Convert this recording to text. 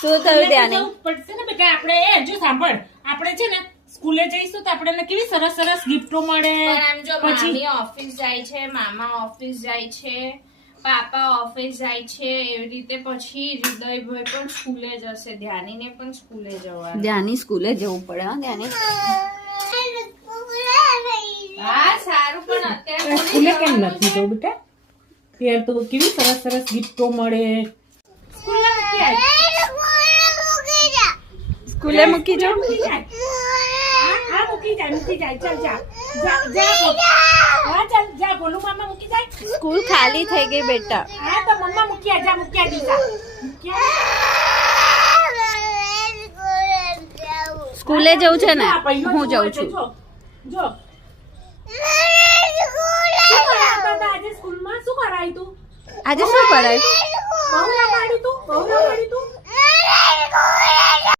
શું થયું ધ્યાની? પડશે ને બેટા. આપણે જો સાંભળ, આપણે છે ને સ્કૂલે જઈશું તો આપણને કેવી સરસ સરસ ગિફ્ટો મળે. પણ આમ જો મામી ઓફિસ જાય છે, મામા ઓફિસ જાય છે, પાપા ઓફિસ જાય છે, એવી રીતે પછી હૃદયભાઈ પણ સ્કૂલે જશે, ધ્યાનીને પણ સ્કૂલે જવાનું. ધ્યાની સ્કૂલે જવું પડે હા ધ્યાની. હા સારું, પણ અત્યારે સ્કૂલે કેમ નથી જવું બેટા? ત્યાં તો કેવી સરસ સરસ ગિફ્ટો મળે. સ્કૂલે મૂકી આય. સ્કૂલે મૂકી જાઓ. હા મૂકી જાય. ચાલ જા. હા ચાલ જા. બોલું મામા મૂકી જાય. સ્કૂલ ખાલી થઈ ગઈ બેટા. હા તો મમ્મા મૂકી દીધા. સ્કૂલે જવું છે ને? હું જાઉં છું. જો શું કરાવતા હતા આજે સ્કૂલમાં? શું કરાયું તું? આજે શું કરાય?